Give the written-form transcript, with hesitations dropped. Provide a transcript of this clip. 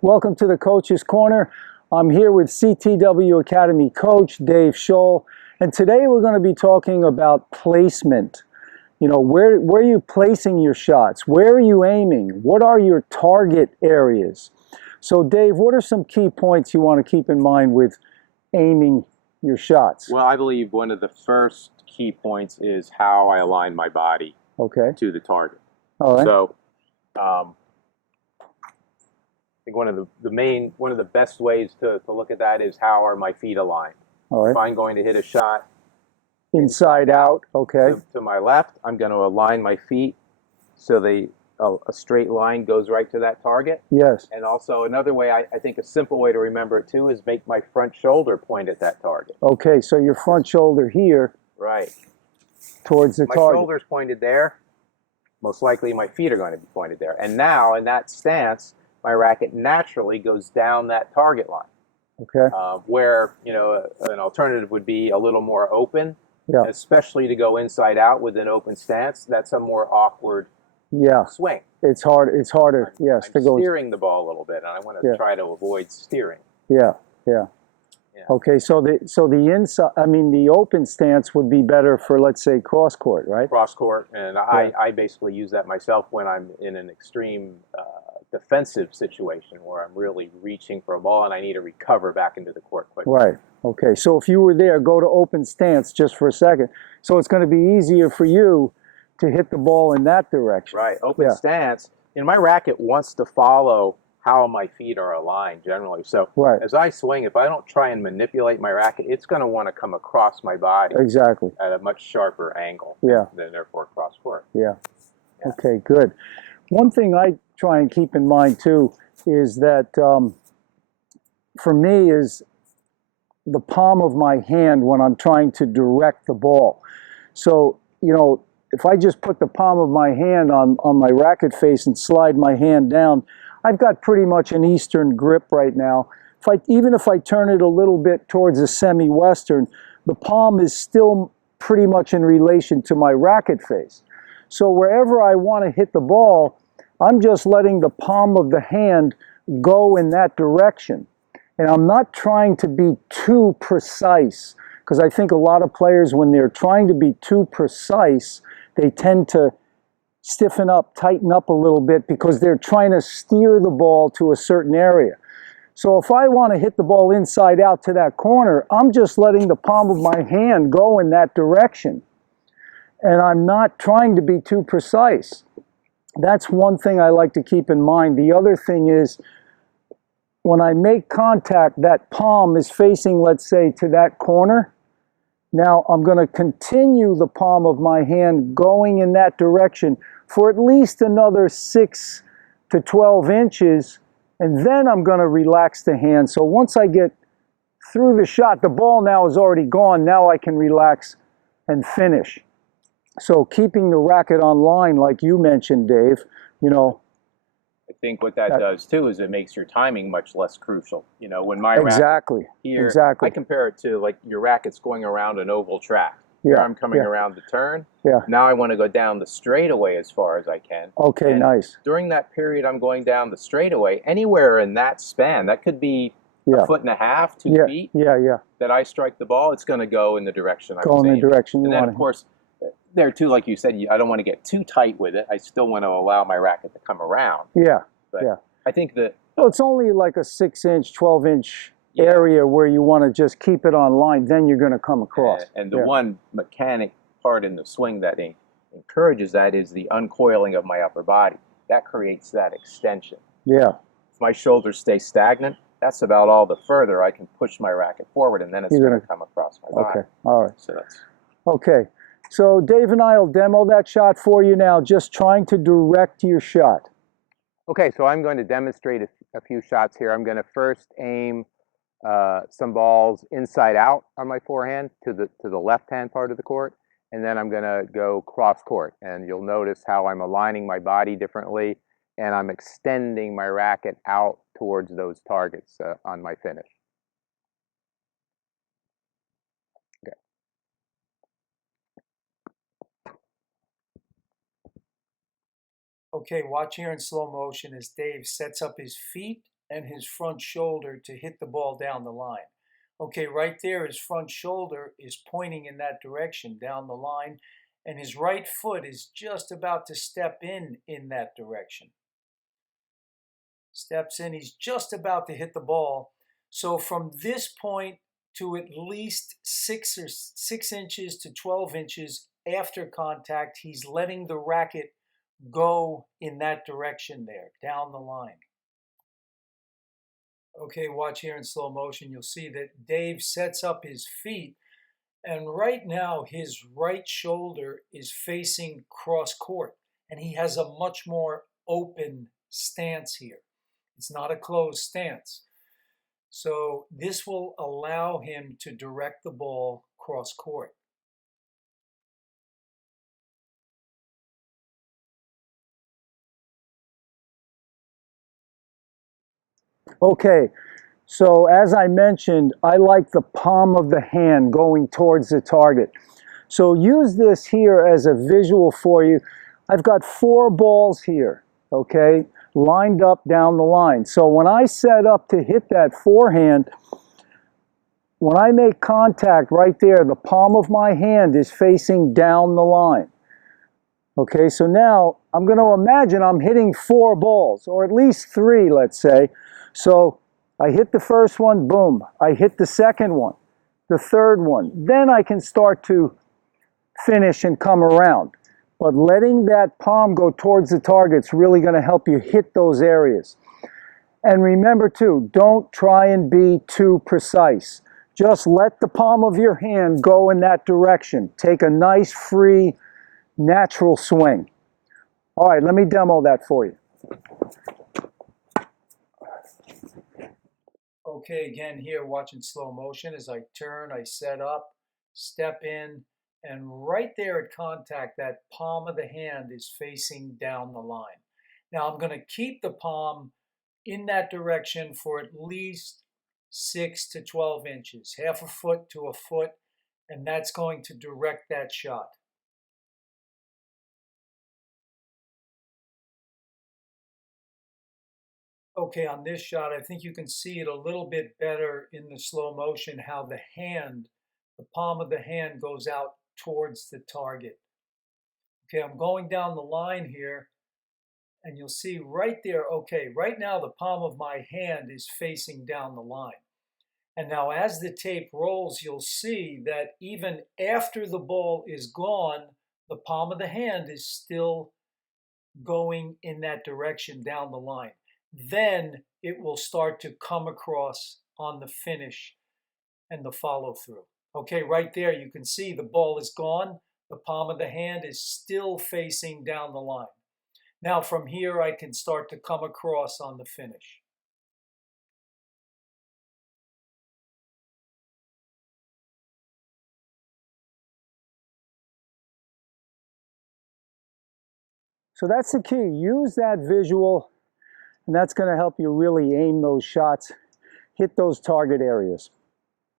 Welcome to the Coach's Corner. I'm here with CTW Academy coach Dave Scholl, and today we're going to be talking about placement. You know, where are you placing your shots? Where are you aiming? What are your target areas? So Dave, what are some key points you want to keep in mind with aiming your shots? Well, I believe one of the first key points is how I align my body to the target. All right. So, I think one of the best ways to look at that is how are my feet aligned. All right. If I'm going to hit a shot Inside out, okay. to my left, I'm going to align my feet so a straight line goes right to that target. Yes. And also another way, I think a simple way to remember it too is make my front shoulder point at that target. Okay, so your front shoulder here. Right. Towards the target. My shoulder's pointed there. Most likely my feet are going to be pointed there. And now in that stance, my racket naturally goes down that target line. Okay. Where, you know, an alternative would be a little more open, especially to go inside out with an open stance. That's a more awkward swing. It's harder, yes, I'm to go. steering the ball a little bit, and I want to try to avoid steering. Yeah. Okay, so the inside, I mean, the open stance would be better for, let's say, cross court, right? Cross court, and I basically use that myself when I'm in an extreme defensive situation where I'm really reaching for a ball and I need to recover back into the court quickly. Right. Okay, so if you were there, go to open stance just for a second. So it's going to be easier for you to hit the ball in that direction. Right, open stance. And my racket wants to follow how my feet are aligned generally. So as I swing, if I don't try and manipulate my racket, it's going to want to come across my body at a much sharper angle than therefore cross court. Yeah. Okay, good. One thing I try and keep in mind too is that for me is the palm of my hand when I'm trying to direct the ball. So, you know, if I just put the palm of my hand on my racket face and slide my hand down, I've got pretty much an Eastern grip right now. Even if I turn it a little bit towards a semi-Western, the palm is still pretty much in relation to my racket face. So wherever I want to hit the ball, I'm just letting the palm of the hand go in that direction. And I'm not trying to be too precise, because I think a lot of players, when they're trying to be too precise, they tend to stiffen up, tighten up a little bit because they're trying to steer the ball to a certain area. So if I want to hit the ball inside out to that corner, I'm just letting the palm of my hand go in that direction. And I'm not trying to be too precise. That's one thing I like to keep in mind. The other thing is, when I make contact, that palm is facing, let's say, to that corner. Now I'm going to continue the palm of my hand going in that direction for at least another 6 to 12 inches, and then I'm going to relax the hand. So once I get through the shot, the ball now is already gone. Now I can relax and finish. So keeping the racket on line, like you mentioned, Dave, you know. I think what that does too is it makes your timing much less crucial. You know, when my racket here, I compare it to like your racket's going around an oval track. Here I'm coming around the turn. Now I want to go down the straightaway as far as I can. Okay, nice. During that period I'm going down the straightaway, anywhere in that span, that could be a foot and a half, 2 feet. That I strike the ball, it's going to go in the direction I was aiming. Go in the direction you want. And then of course, there too, like you said, I don't want to get too tight with it. I still want to allow my racket to come around. But I think that... Well, it's only like a 6-inch, 12-inch area where you want to just keep it on line. Then you're going to come across. And the one mechanic part in the swing that encourages that is the uncoiling of my upper body. That creates that extension. If my shoulders stay stagnant, that's about all the further I can push my racket forward, and then it's going to come across my body. Okay, all right. So that's... Okay. So Dave and I will demo that shot for you now, just trying to direct your shot. Okay, so I'm going to demonstrate a few shots here. I'm going to first aim some balls inside out on my forehand to the left-hand part of the court, and then I'm going to go cross court. And you'll notice how I'm aligning my body differently, and I'm extending my racket out towards those targets on my finish. Okay, watch here in slow motion as Dave sets up his feet and his front shoulder to hit the ball down the line. Okay, right there, his front shoulder is pointing in that direction down the line, and his right foot is just about to step in that direction. Steps in, he's just about to hit the ball. So from this point to at least 6 inches to 12 inches after contact, he's letting the racket go in that direction there, down the line. Okay, watch here in slow motion. You'll see that Dave sets up his feet, and right now his right shoulder is facing cross court, and he has a much more open stance here. It's not a closed stance. So this will allow him to direct the ball cross court. Okay, so as I mentioned, I like the palm of the hand going towards the target. So use this here as a visual for you. I've got 4 balls here, okay, lined up down the line. So when I set up to hit that forehand, when I make contact right there, the palm of my hand is facing down the line. Okay, so now I'm going to imagine I'm hitting 4 balls, or at least 3, let's say. So I hit the first one, boom. I hit the second one, the third one. Then I can start to finish and come around. But letting that palm go towards the target is really going to help you hit those areas. And remember too, don't try and be too precise. Just let the palm of your hand go in that direction. Take a nice, free, natural swing. All right, let me demo that for you. Okay, again here, watching slow motion as I turn, I set up, step in, and right there at contact, that palm of the hand is facing down the line. Now I'm going to keep the palm in that direction for at least 6 to 12 inches, half a foot to a foot, and that's going to direct that shot. Okay, on this shot, I think you can see it a little bit better in the slow motion, how the hand, the palm of the hand goes out towards the target. Okay, I'm going down the line here, and you'll see right there, okay, right now the palm of my hand is facing down the line. And now as the tape rolls, you'll see that even after the ball is gone, the palm of the hand is still going in that direction down the line. Then it will start to come across on the finish and the follow through. Okay, right there you can see the ball is gone. The palm of the hand is still facing down the line. Now from here I can start to come across on the finish. So that's the key. Use that visual, and that's going to help you really aim those shots, hit those target areas.